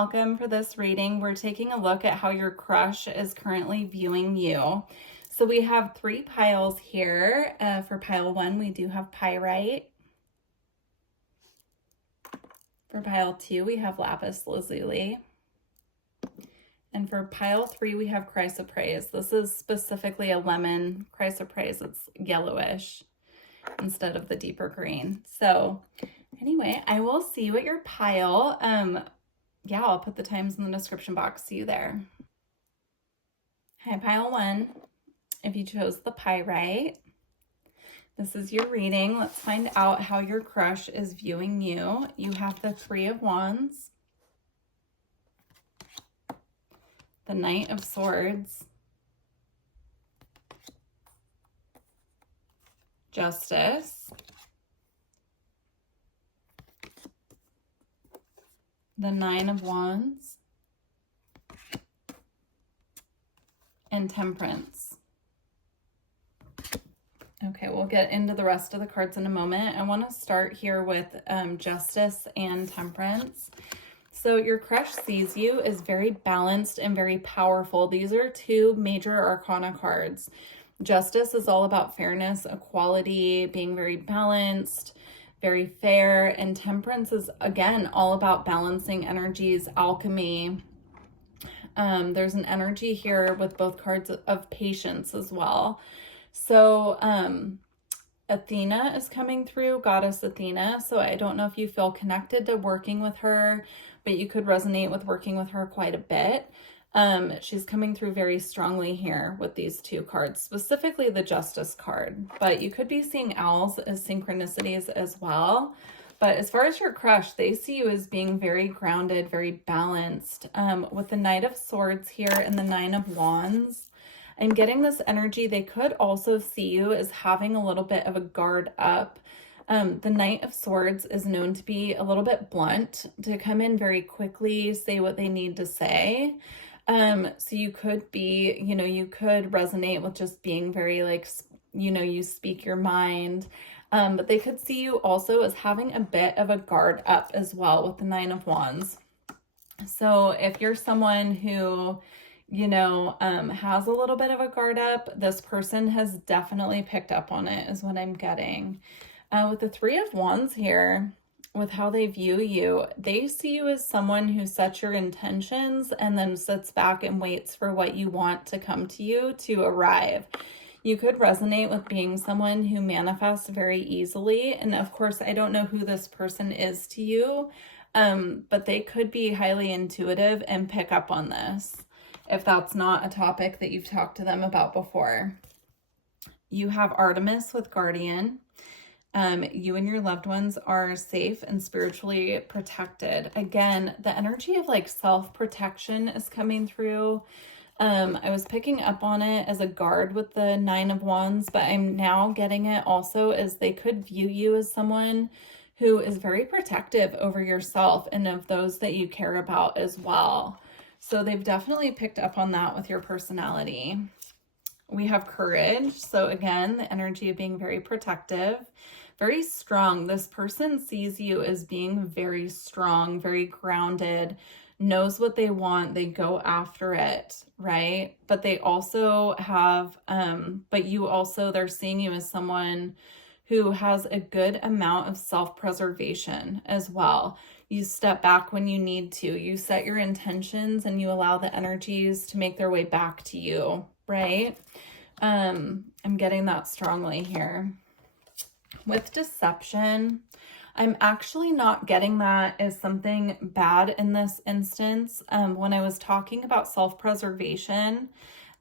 welcome for this reading. We're taking a look at how your crush is currently viewing you. So we have 3 piles here. For pile 1, we do have pyrite. For pile 2, we have lapis lazuli. And for pile 3, we have chrysoprase. This is specifically a lemon chrysoprase. It's yellowish instead of the deeper green. So anyway, I will see you at your pile. Yeah, I'll put the times in the description box. See you there. Hi, pile 1. If you chose the pyrite, this is your reading. Let's find out how your crush is viewing you. You have the 3 of Wands, the Knight of Swords, Justice, the 9 of Wands, and Temperance. Okay, we'll get into the rest of the cards in a moment. I want to start here with Justice and Temperance. So your crush sees you as very balanced and very powerful. These are 2 major arcana cards. Justice is all about fairness, equality, being very balanced, very fair. And Temperance is, again, all about balancing energies, alchemy. There's an energy here with both cards of patience as well. So Athena is coming through, Goddess Athena. So I don't know if you feel connected to working with her, but you could resonate with working with her quite a bit. She's coming through very strongly here with these 2 cards, specifically the Justice card. But you could be seeing owls as synchronicities as well. But as far as your crush, they see you as being very grounded, very balanced. With the Knight of Swords here and the 9 of Wands, I'm getting this energy. They could also see you as having a little bit of a guard up. The Knight of Swords is known to be a little bit blunt, to come in very quickly, say what they need to say. So you could be, you could resonate with just being very you speak your mind. But they could see you also as having a bit of a guard up as well with the 9 of Wands. So if you're someone who has a little bit of a guard up, this person has definitely picked up on it, is what I'm getting. With the 3 of Wands here, with how they view you, they see you as someone who sets your intentions and then sits back and waits for what you want to come to you to arrive. You could resonate with being someone who manifests very easily. And of course, I don't know who this person is to you, but they could be highly intuitive and pick up on this if that's not a topic that you've talked to them about before. You have Artemis with Guardian. You and your loved ones are safe and spiritually protected. Again, the energy of self-protection is coming through. I was picking up on it as a guard with the 9 of Wands, but I'm now getting it also as they could view you as someone who is very protective over yourself and of those that you care about as well. So they've definitely picked up on that with your personality. We have Courage. So again, the energy of being very protective, very strong. This person sees you as being very strong, very grounded, knows what they want. They go after it, right? But they also have, they're seeing you as someone who has a good amount of self-preservation as well. You step back when you need to. You set your intentions and you allow the energies to make their way back to you, right? I'm getting that strongly here. With Deception, I'm actually not getting that as something bad in this instance. When I was talking about self-preservation,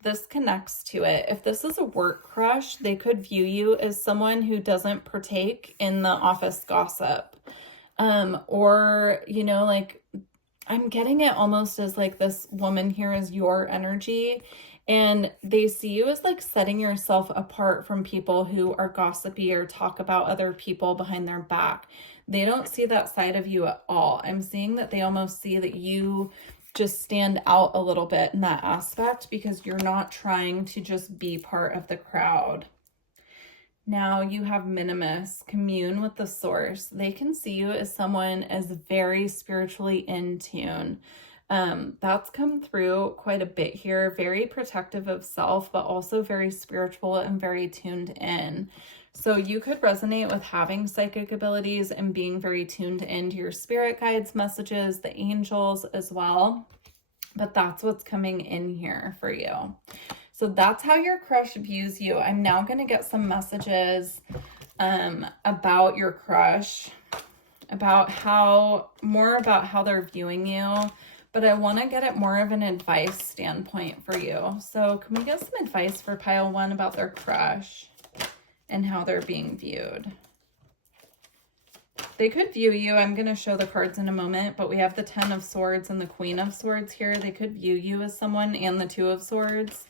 this connects to it. If this is a work crush, they could view you as someone who doesn't partake in the office gossip. I'm getting it almost as this woman here is your energy, and they see you as setting yourself apart from people who are gossipy or talk about other people behind their back. They don't see that side of you at all. I'm seeing that they almost see that you just stand out a little bit in that aspect because you're not trying to just be part of the crowd. Now you have Minimus, commune with the source. They can see you as someone as very spiritually in tune, That's come through quite a bit here. Very protective of self, but also very spiritual and very tuned in. So you could resonate with having psychic abilities and being very tuned into your spirit guides, messages, the angels as well. But that's what's coming in here for you. So that's how your crush views you. I'm now going to get some messages about your crush, more about how they're viewing you. But I want to get it more of an advice standpoint for you. So can we get some advice for pile 1 about their crush and how they're being viewed? They could view you. I'm going to show the cards in a moment, but we have the 10 of Swords and the Queen of Swords here. They could view you as someone, and the 2 of Swords,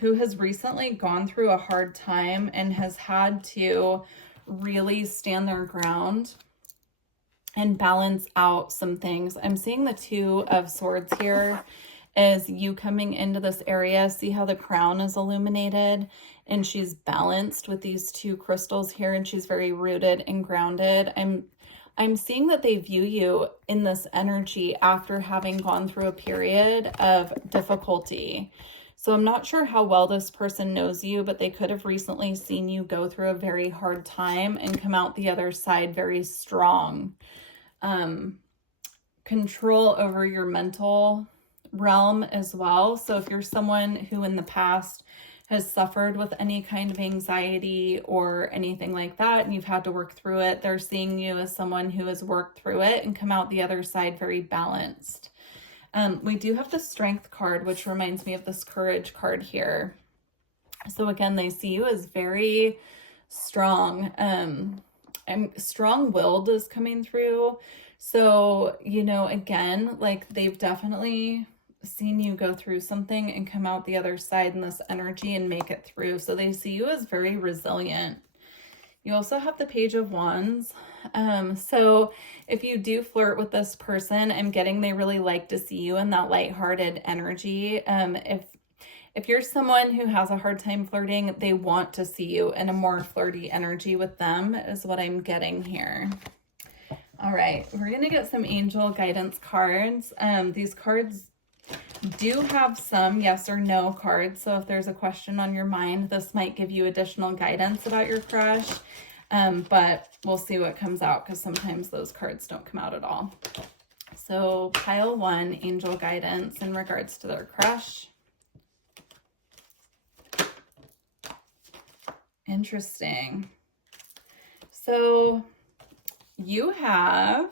who has recently gone through a hard time and has had to really stand their ground and balance out some things. I'm seeing the 2 of Swords here as you coming into this area. See how the crown is illuminated and she's balanced with these 2 crystals here, and she's very rooted and grounded. I'm seeing that they view you in this energy after having gone through a period of difficulty. So I'm not sure how well this person knows you, but they could have recently seen you go through a very hard time and come out the other side very strong. Control over your mental realm as well. So if you're someone who in the past has suffered with any kind of anxiety or anything like that, and you've had to work through it, they're seeing you as someone who has worked through it and come out the other side very balanced. We do have the Strength card, which reminds me of this Courage card here. So again, they see you as very strong. Strong-willed is coming through. So, you know, again, like they've definitely seen you go through something and come out the other side in this energy and make it through. So they see you as very resilient. You also have the Page of Wands. So if you do flirt with this person, I'm getting they really like to see you in that lighthearted energy. If you're someone who has a hard time flirting, they want to see you in a more flirty energy with them, is what I'm getting here. All right, we're going to get some angel guidance cards. These cards do have some yes or no cards. So if there's a question on your mind, this might give you additional guidance about your crush. But we'll see what comes out, because sometimes those cards don't come out at all. So pile 1, angel guidance in regards to their crush. Interesting. So you have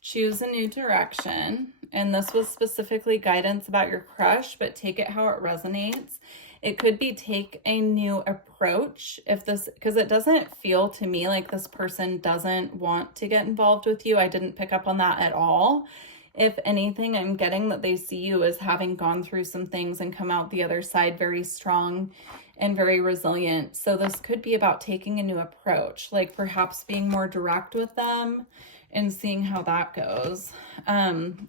choose a new direction, and this was specifically guidance about your crush, but take it how it resonates. It could be take a new approach, because it doesn't feel to me like this person doesn't want to get involved with you. I didn't pick up on that at all. If anything, I'm getting that they see you as having gone through some things and come out the other side very strong and very resilient. So this could be about taking a new approach, like perhaps being more direct with them and seeing how that goes.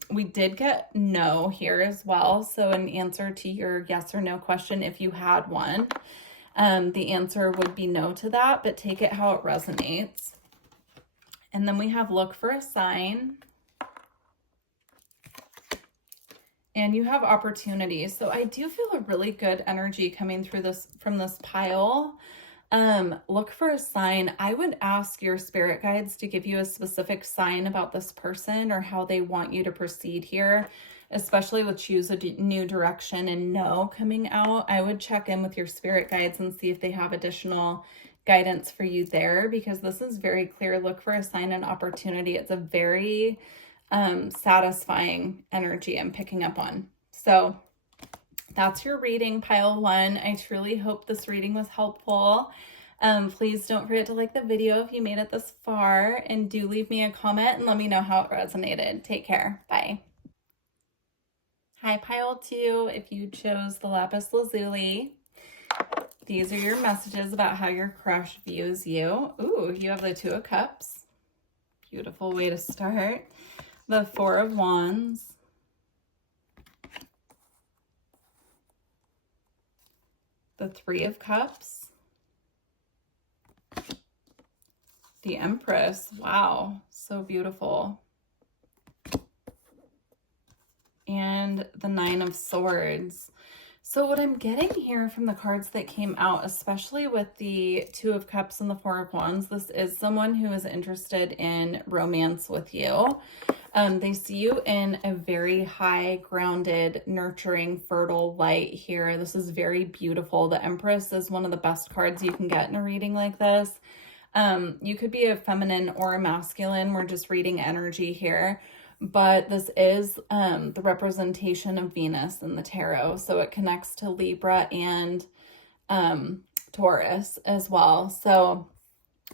We did get no here as well. So an answer to your yes or no question, if you had one, the answer would be no to that, but take it how it resonates. And then we have look for a sign. And you have opportunities. So I do feel a really good energy coming through this from this pile. Look for a sign. I would ask your spirit guides to give you a specific sign about this person or how they want you to proceed here, especially with choose a new direction and no coming out. I would check in with your spirit guides and see if they have additional guidance for you there, because this is very clear. Look for a sign and opportunity. It's a very satisfying energy I'm picking up on. So that's your reading, pile 1. I truly hope this reading was helpful. Please don't forget to like the video if you made it this far, and do leave me a comment and let me know how it resonated. Take care. Bye. Hi, pile 2. If you chose the lapis lazuli, these are your messages about how your crush views you. Ooh, you have the 2 of cups. Beautiful way to start. The 4 of wands. The 3 of cups. The Empress. Wow, so beautiful. and the Nine of Swords. So what I'm getting here from the cards that came out, especially with the Two of Cups and the Four of Wands, this is someone who is interested in romance with you. They see you in a very high, grounded, nurturing, fertile light here. This is very beautiful. The Empress is one of the best cards you can get in a reading like this. You could be a feminine or a masculine. We're just reading energy here. But this is the representation of Venus in the tarot. So it connects to Libra and Taurus as well. So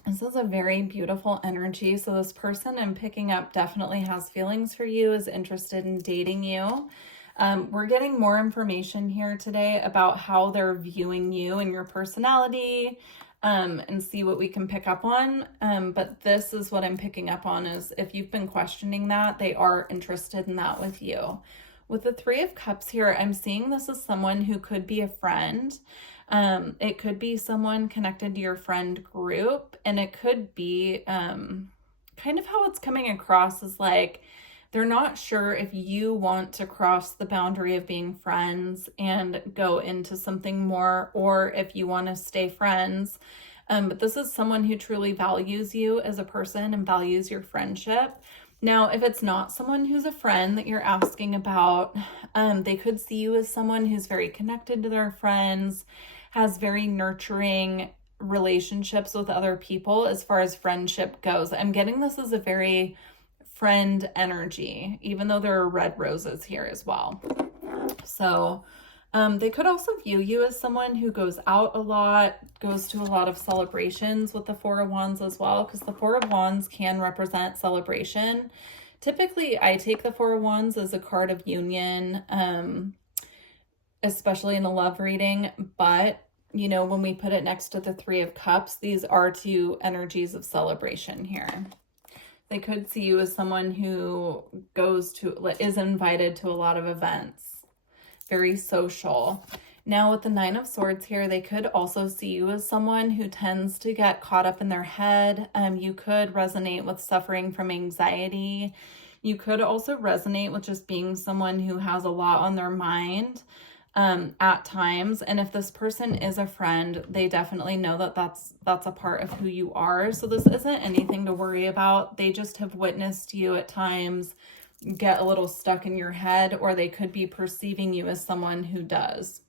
this is a very beautiful energy. So this person I'm picking up definitely has feelings for you, is interested in dating you. We're getting more information here today about how they're viewing you and your personality, and see what we can pick up on. But this is what I'm picking up on, is if you've been questioning that, they are interested in that with you. With the Three of Cups here, I'm seeing this as someone who could be a friend. It could be someone connected to your friend group, and it could be kind of how it's coming across is like they're not sure if you want to cross the boundary of being friends and go into something more, or if you want to stay friends. But this is someone who truly values you as a person and values your friendship. Now, if it's not someone who's a friend that you're asking about, they could see you as someone who's very connected to their friends, has very nurturing relationships with other people as far as friendship goes. I'm getting this as a very friend energy, even though there are red roses here as well. So they could also view you as someone who goes out a lot, goes to a lot of celebrations with the Four of Wands as well, because the Four of Wands can represent celebration. Typically, I take the Four of Wands as a card of union, especially in a love reading, but you know, when we put it next to the Three of Cups, these are two energies of celebration here. They could see you as someone who is invited to a lot of events, very social. Now with the Nine of Swords here, they could also see you as someone who tends to get caught up in their head. You could resonate with suffering from anxiety. You could also resonate with just being someone who has a lot on their mind at times. And if this person is a friend, they definitely know that that's a part of who you are. So this isn't anything to worry about. They just have witnessed you at times get a little stuck in your head, or they could be perceiving you as someone who does.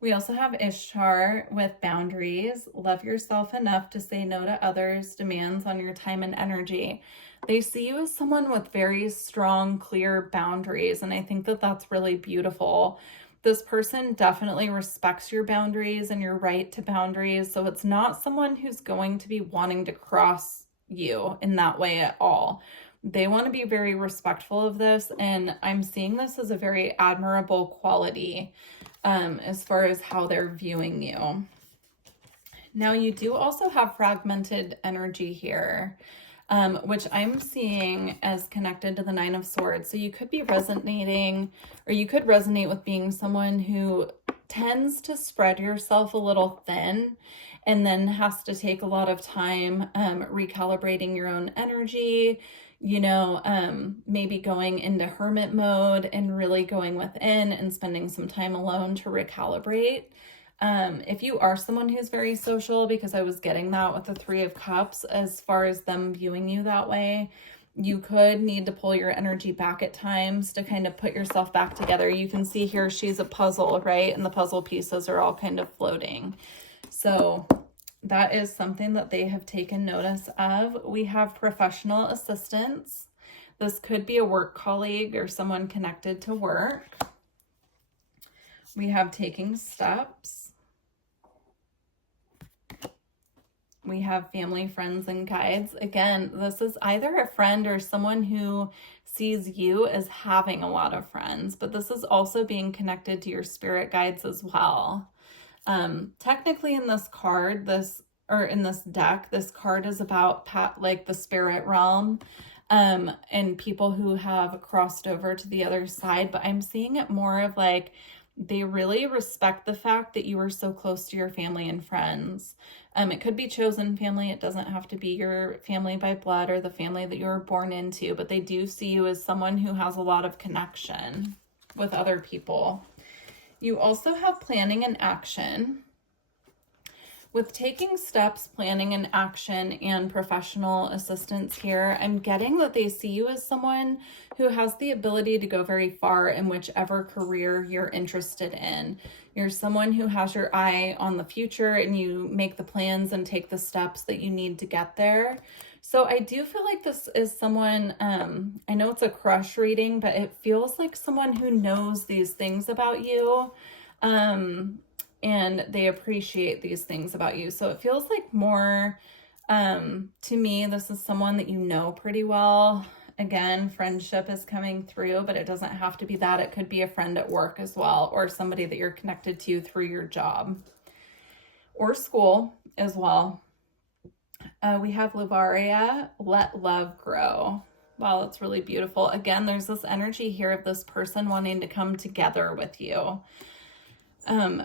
We also have Ishtar with boundaries. Love yourself enough to say no to others' demands on your time and energy. They see you as someone with very strong, clear boundaries, and I think that that's really beautiful. This person definitely respects your boundaries and your right to boundaries, so it's not someone who's going to be wanting to cross you in that way at all. They want to be very respectful of this, and I'm seeing this as a very admirable quality as far as how they're viewing you. Now, you do also have fragmented energy here, which I'm seeing as connected to the Nine of Swords. So you could be resonating, or you could resonate with being someone who tends to spread yourself a little thin and then has to take a lot of time recalibrating your own energy, you know, maybe going into hermit mode and really going within and spending some time alone to recalibrate. If you are someone who's very social, because I was getting that with the Three of Cups, as far as them viewing you that way, you could need to pull your energy back at times to kind of put yourself back together. You can see here she's a puzzle, right? And the puzzle pieces are all kind of floating. So that is something that they have taken notice of. We have professional assistance. This could be a work colleague or someone connected to work. We have taking steps. We have family, friends, and guides. Again, this is either a friend or someone who sees you as having a lot of friends, but this is also being connected to your spirit guides as well. Technically in this card, in this deck, this card is about like the spirit realm, and people who have crossed over to the other side, but I'm seeing it more of like They really respect the fact that you are so close to your family and friends. It could be chosen family. It doesn't have to be your family by blood or the family that you were born into, but they do see you as someone who has a lot of connection with other people. You also have planning and action. With taking steps, planning and action, and professional assistance here, I'm getting that they see you as someone who has the ability to go very far in whichever career you're interested in. You're someone who has your eye on the future and you make the plans and take the steps that you need to get there. So I do feel like this is someone, I know it's a crush reading, but it feels like someone who knows these things about you. And they appreciate these things about you. So it feels like more, to me, this is someone that you know pretty well. Again, friendship is coming through, but it doesn't have to be that. It could be a friend at work as well, or somebody that you're connected to through your job or school as well. We have Livaria, Let Love Grow. Wow, that's really beautiful. Again, there's this energy here of this person wanting to come together with you.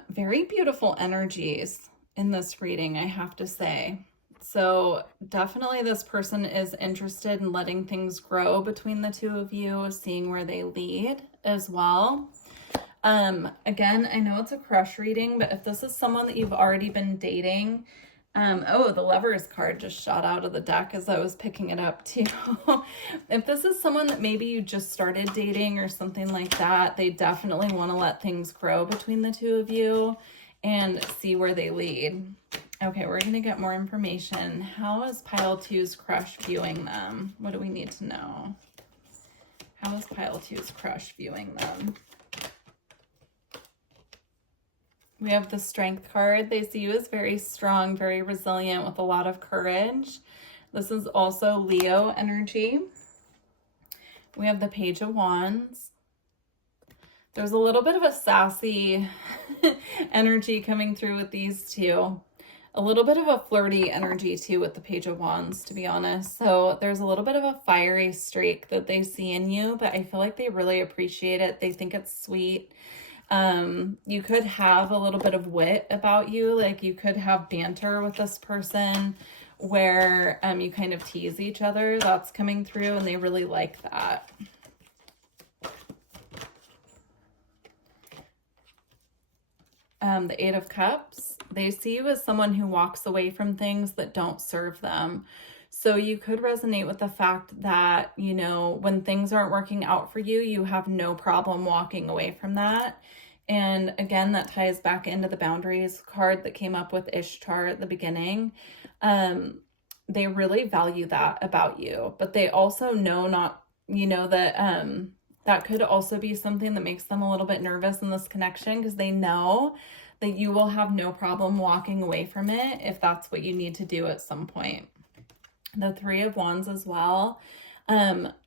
Very beautiful energies in this reading, I have to say. So definitely this person is interested in letting things grow between the two of you, seeing where they lead as well. Again, I know it's a crush reading, but if this is someone that you've already been dating, oh, the Lovers card just shot out of the deck as I was picking it up too. If this is someone that maybe you just started dating or something like that, they definitely want to let things grow between the two of you and see where they lead. Okay, we're going to get more information. How is Pile 2's crush viewing them? What do we need to know? How is Pile 2's crush viewing them? We have the Strength card. They see you as very strong, very resilient with a lot of courage. This is also Leo energy. We have the Page of Wands. There's a little bit of a sassy energy coming through with these two. A little bit of a flirty energy too with the Page of Wands, to be honest. So there's a little bit of a fiery streak that they see in you, but I feel like they really appreciate it. They think it's sweet. You could have a little bit of wit about you, like you could have banter with this person where you kind of tease each other. That's coming through and they really like that. The Eight of Cups, they see you as someone who walks away from things that don't serve them. So you could resonate with the fact that, you know, when things aren't working out for you, you have no problem walking away from that. And again, that ties back into the boundaries card that came up with Ishtar at the beginning. They really value that about you, but they also know that that could also be something that makes them a little bit nervous in this connection, because they know that you will have no problem walking away from it if that's what you need to do at some point. The Three of Wands as well.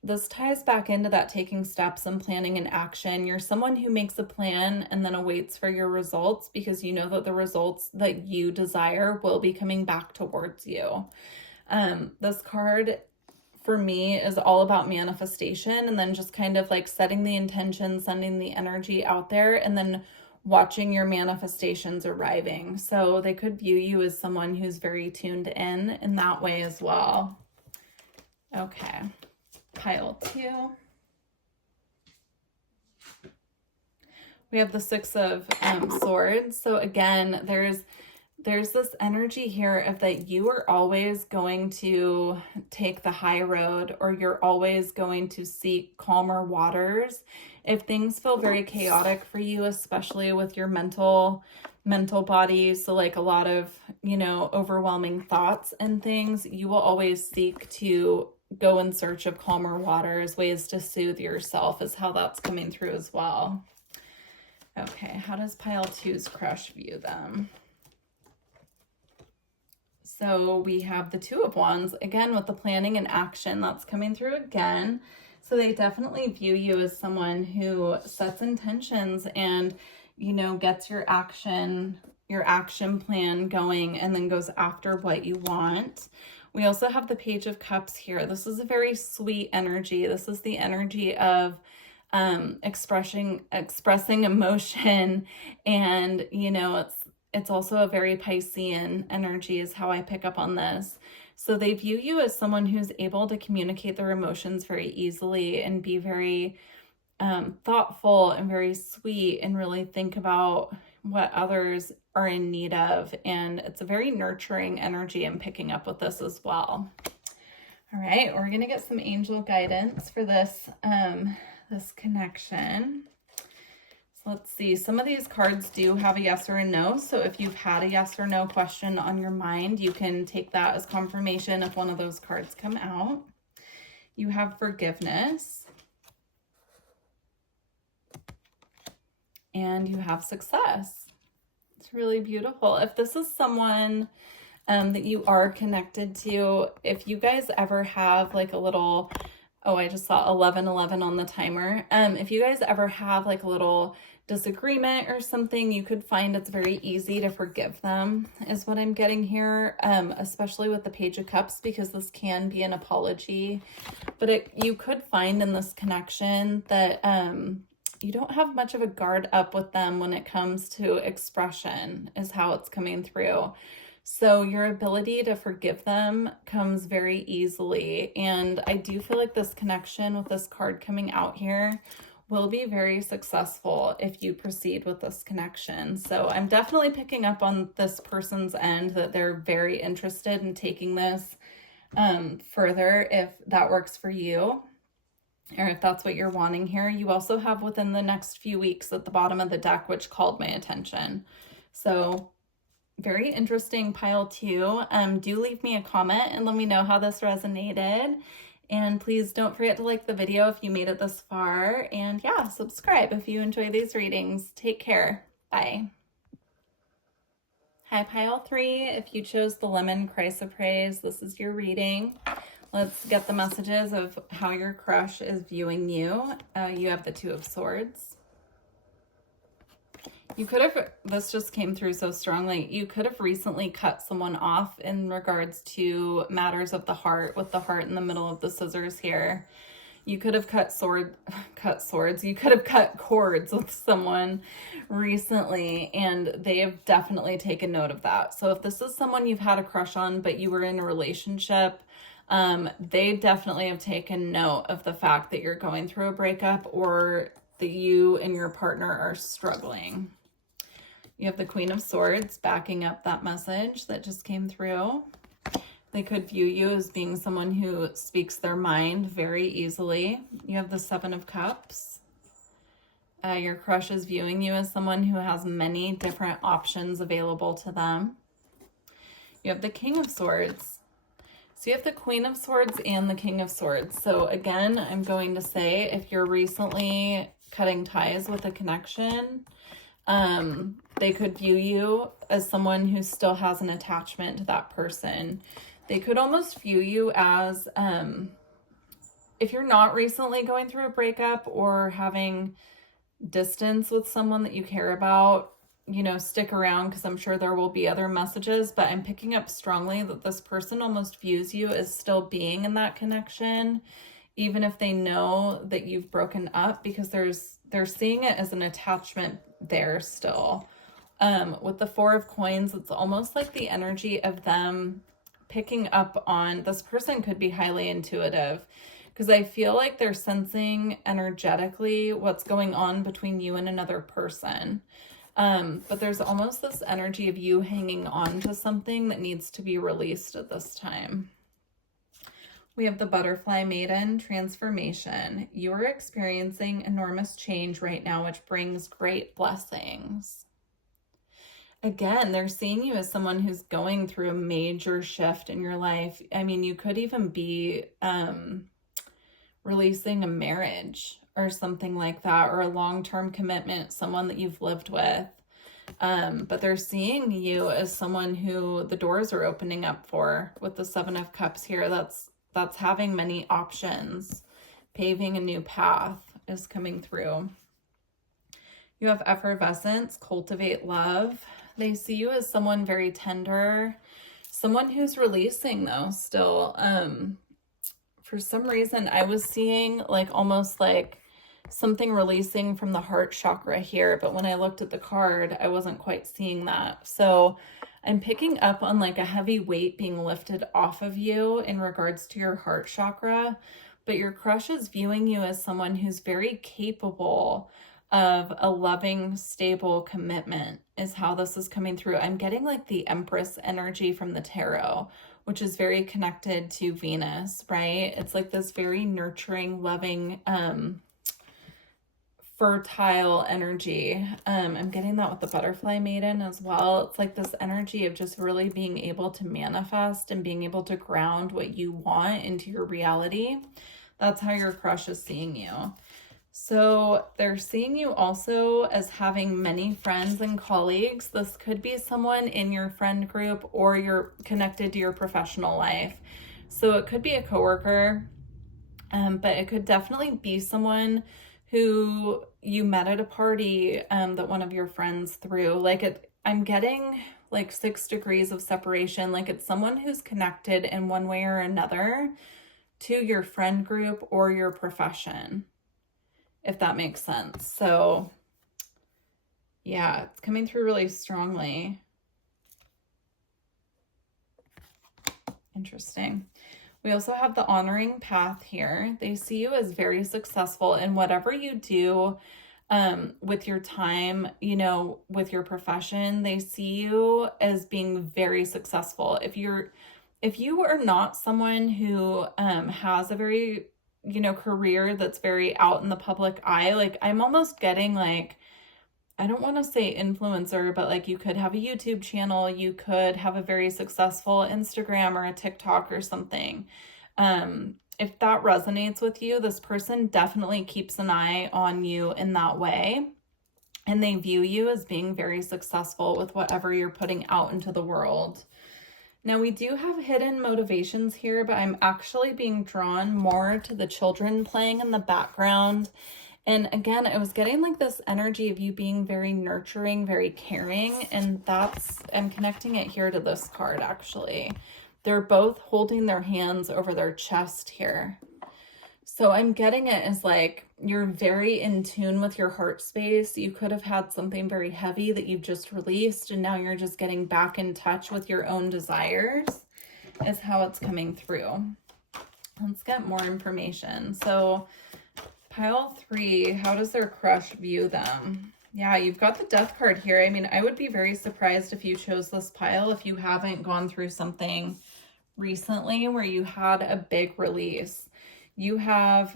This ties back into that taking steps and planning and action. You're someone who makes a plan and then awaits for your results, because you know that the results that you desire will be coming back towards you. This card for me is all about manifestation, and then just kind of like setting the intention, sending the energy out there, and then watching your manifestations arriving. So they could view you as someone who's very tuned in that way as well. Okay, Pile 2. We have the Six of Swords. So again, there's this energy here of that you are always going to take the high road, or you're always going to seek calmer waters. If things feel very chaotic for you, especially with your mental body, so like a lot of, overwhelming thoughts and things, you will always seek to go in search of calmer waters, ways to soothe yourself, is how that's coming through as well. Okay, how does Pile 2's crush view them? So we have the Two of Wands, again, with the planning and action that's coming through again. So they definitely view you as someone who sets intentions and, gets your action plan going and then goes after what you want. We also have the Page of Cups here. This is a very sweet energy. This is the energy of expressing emotion. And, you know, it's also a very Piscean energy is how I pick up on this. So they view you as someone who's able to communicate their emotions very easily and be very thoughtful and very sweet and really think about what others are in need of. And it's a very nurturing energy I'm picking up with this as well. All right, we're going to get some angel guidance for this, this connection. So let's see, some of these cards do have a yes or a no. So if you've had a yes or no question on your mind, you can take that as confirmation if one of those cards come out. You have forgiveness. And you have success. It's really beautiful. If this is someone that you are connected to, if you guys ever have like a little, oh, I just saw 11:11 on the timer. If you guys ever have like a little disagreement or something, you could find it's very easy to forgive them, is what I'm getting here, especially with the Page of Cups, because this can be an apology. But you could find in this connection that you don't have much of a guard up with them when it comes to expression, is how it's coming through. So your ability to forgive them comes very easily. And I do feel like this connection with this card coming out here will be very successful if you proceed with this connection. So I'm definitely picking up on this person's end that they're very interested in taking this further if that works for you, or if that's what you're wanting here. You also have within the next few weeks at the bottom of the deck, which called my attention. So very interesting, pile two. Do leave me a comment and let me know how this resonated. And please don't forget to like the video if you made it this far. And yeah, subscribe if you enjoy these readings. Take care. Bye. Hi, pile three. If you chose the Lemon Chrysoprase, this is your reading. Let's get the messages of how your crush is viewing you. You have the Two of Swords. You could have, this just came through so strongly, you could have recently cut someone off in regards to matters of the heart, with the heart in the middle of the scissors here. You could have cut swords. You could have cut cords with someone recently, and they have definitely taken note of that. So if this is someone you've had a crush on, but you were in a relationship, they definitely have taken note of the fact that you're going through a breakup, or that you and your partner are struggling. You have the Queen of Swords backing up that message that just came through. They could view you as being someone who speaks their mind very easily. You have the Seven of Cups. Your crush is viewing you as someone who has many different options available to them. You have the King of Swords. So you have the Queen of Swords and the King of Swords. So again, I'm going to say if you're recently cutting ties with a connection, they could view you as someone who still has an attachment to that person. They could almost view you as, if you're not recently going through a breakup or having distance with someone that you care about, you know, stick around, because I'm sure there will be other messages, but I'm picking up strongly that this person almost views you as still being in that connection, even if they know that you've broken up, because they're seeing it as an attachment there still. With the Four of Coins, it's almost like the energy of them picking up on, this person could be highly intuitive, because I feel like they're sensing energetically what's going on between you and another person. But there's almost this energy of you hanging on to something that needs to be released at this time. We have the Butterfly Maiden, transformation. You are experiencing enormous change right now, which brings great blessings. Again, they're seeing you as someone who's going through a major shift in your life. I mean, you could even be releasing a marriage or something like that, or a long-term commitment, someone that you've lived with. But they're seeing you as someone who the doors are opening up for, with the Seven of Cups here. That's having many options. Paving a new path is coming through. You have effervescence, cultivate love. They see you as someone very tender, someone who's releasing though still. For some reason I was seeing like almost like something releasing from the heart chakra here, but when I looked at the card, I wasn't quite seeing that. So I'm picking up on like a heavy weight being lifted off of you in regards to your heart chakra, but your crush is viewing you as someone who's very capable of a loving, stable commitment is how this is coming through. I'm getting like the Empress energy from the tarot, which is very connected to Venus, right? It's like this very nurturing, loving, fertile energy. I'm getting that with the butterfly maiden as well. It's like this energy of just really being able to manifest and being able to ground what you want into your reality. That's how your crush is seeing you. So they're seeing you also as having many friends and colleagues. This could be someone in your friend group or you're connected to your professional life. So it could be a coworker, but it could definitely be someone who you met at a party that one of your friends threw. Like I'm getting like 6 degrees of separation. Like it's someone who's connected in one way or another to your friend group or your profession, if that makes sense. So yeah, it's coming through really strongly. Interesting. We also have the honoring path here. They see you as very successful in whatever you do with your time, you know, with your profession. They see you as being very successful. If you are not someone who has a very, you know, career that's very out in the public eye, like I'm almost getting like, I don't want to say influencer, but like you could have a YouTube channel, you could have a very successful Instagram or a TikTok or something. If that resonates with you, this person definitely keeps an eye on you in that way. And they view you as being very successful with whatever you're putting out into the world. Now we do have hidden motivations here, but I'm actually being drawn more to the children playing in the background. And again, I was getting like this energy of you being very nurturing, very caring. And I'm connecting it here to this card actually. They're both holding their hands over their chest here. So I'm getting it as like you're very in tune with your heart space. You could have had something very heavy that you've just released, and now you're just getting back in touch with your own desires, is how it's coming through. Let's get more information. So pile 3, how does their crush view them? Yeah, you've got the Death card here. I mean, I would be very surprised if you chose this pile if you haven't gone through something recently where you had a big release. You have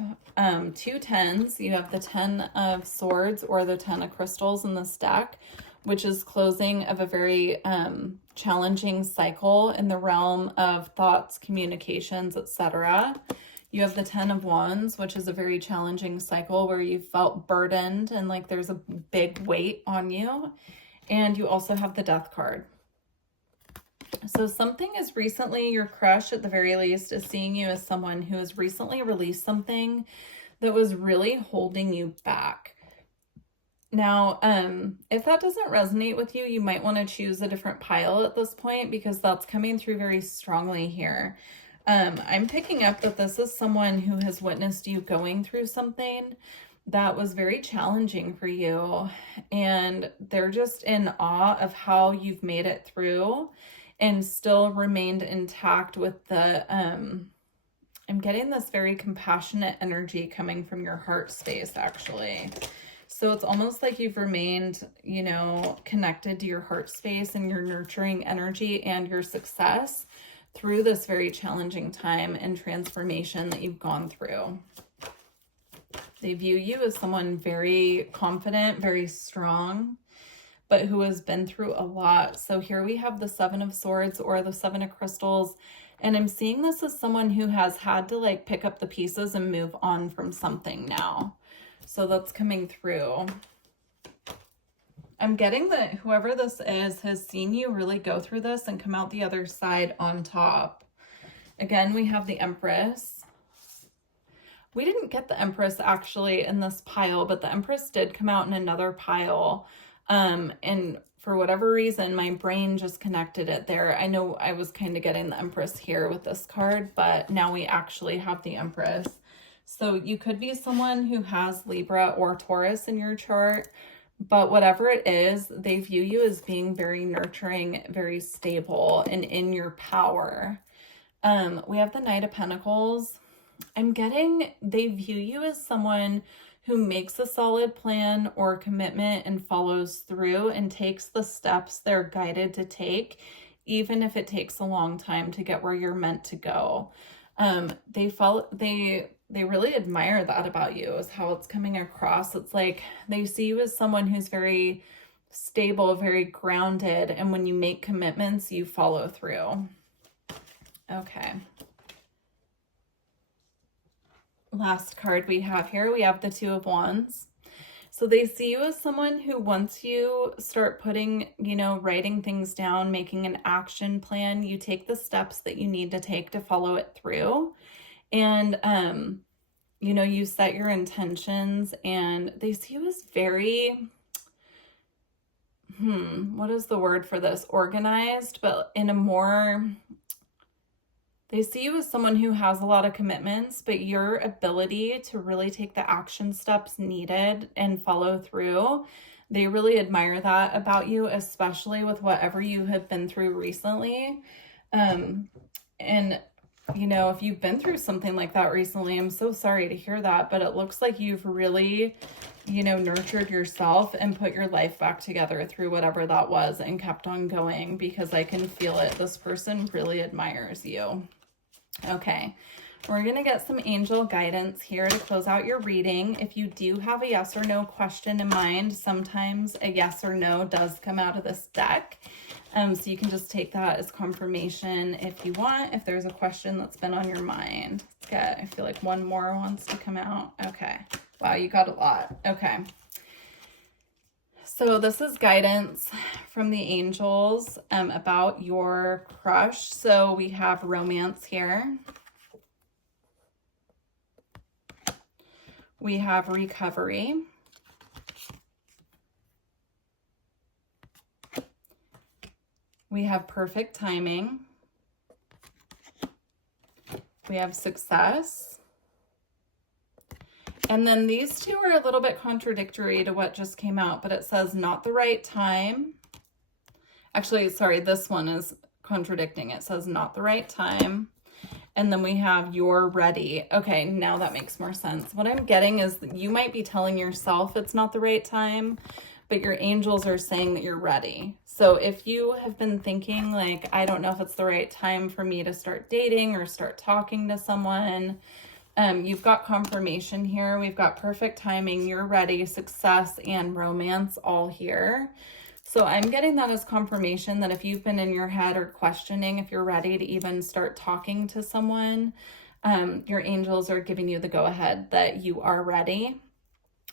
2 tens. You have the 10 of swords or the 10 of crystals in this deck, which is closing of a very challenging cycle in the realm of thoughts, communications, etc. You have the 10 of wands, which is a very challenging cycle where you felt burdened and like there's a big weight on you. And you also have the Death card. So something is recently, your crush at the very least is seeing you as someone who has recently released something that was really holding you back. Now, if that doesn't resonate with you, you might want to choose a different pile at this point because that's coming through very strongly here. I'm picking up that this is someone who has witnessed you going through something that was very challenging for you, and they're just in awe of how you've made it through and still remained intact with the, I'm getting this very compassionate energy coming from your heart space, actually. So it's almost like you've remained, you know, connected to your heart space and your nurturing energy and your success through this very challenging time and transformation that you've gone through. They view you as someone very confident, very strong, but who has been through a lot. So here we have the 7 of swords or the 7 of crystals. And I'm seeing this as someone who has had to like pick up the pieces and move on from something now. So that's coming through. I'm getting that whoever this is has seen you really go through this and come out the other side on top. Again, we have the Empress. We didn't get the Empress actually in this pile, but the Empress did come out in another pile. And for whatever reason, my brain just connected it there. I know I was kind of getting the Empress here with this card, but now we actually have the Empress. So you could be someone who has Libra or Taurus in your chart, but whatever it is, they view you as being very nurturing, very stable, and in your power. We have the Knight of Pentacles. I'm getting they view you as someone who makes a solid plan or commitment and follows through and takes the steps they're guided to take, even if it takes a long time to get where you're meant to go. They really admire that about you, is how it's coming across. It's like they see you as someone who's very stable, very grounded, and when you make commitments, you follow through. Okay. Last card we have here, we have the Two of Wands. So they see you as someone who, once you start putting, writing things down, making an action plan, you take the steps that you need to take to follow it through. And, you set your intentions, and they see you as very, what is the word for this? Organized, but in a more... They see you as someone who has a lot of commitments, but your ability to really take the action steps needed and follow through, they really admire that about you, especially with whatever you have been through recently. And, if you've been through something like that recently, I'm so sorry to hear that, but it looks like you've really, nurtured yourself and put your life back together through whatever that was and kept on going, because I can feel it. This person really admires you. Okay, we're going to get some angel guidance here to close out your reading. If you do have a yes or no question in mind, sometimes a yes or no does come out of this deck. So you can just take that as confirmation if you want, if there's a question that's been on your mind. Let's get, I feel like one more wants to come out. Okay. Wow, you got a lot. Okay. So this is guidance from the angels about your crush. So we have romance here. We have recovery. We have perfect timing. We have success. And then these two are a little bit contradictory to what just came out, but it says not the right time. Actually, sorry, this one is contradicting. It says not the right time. And then we have you're ready. Okay, now that makes more sense. What I'm getting is that you might be telling yourself it's not the right time, but your angels are saying that you're ready. So if you have been thinking like, I don't know if it's the right time for me to start dating or start talking to someone, you've got confirmation here. We've got perfect timing, you're ready, success, and romance all here. So I'm getting that as confirmation that if you've been in your head or questioning if you're ready to even start talking to someone, your angels are giving you the go-ahead that you are ready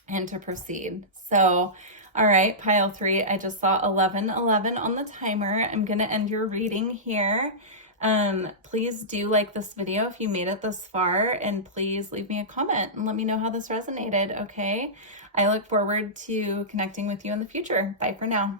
and to proceed. So, all right, pile 3, I just saw 11:11 on the timer. I'm going to end your reading here. Please do like this video if you made it this far, and please leave me a comment and let me know how this resonated, okay? I look forward to connecting with you in the future. Bye for now.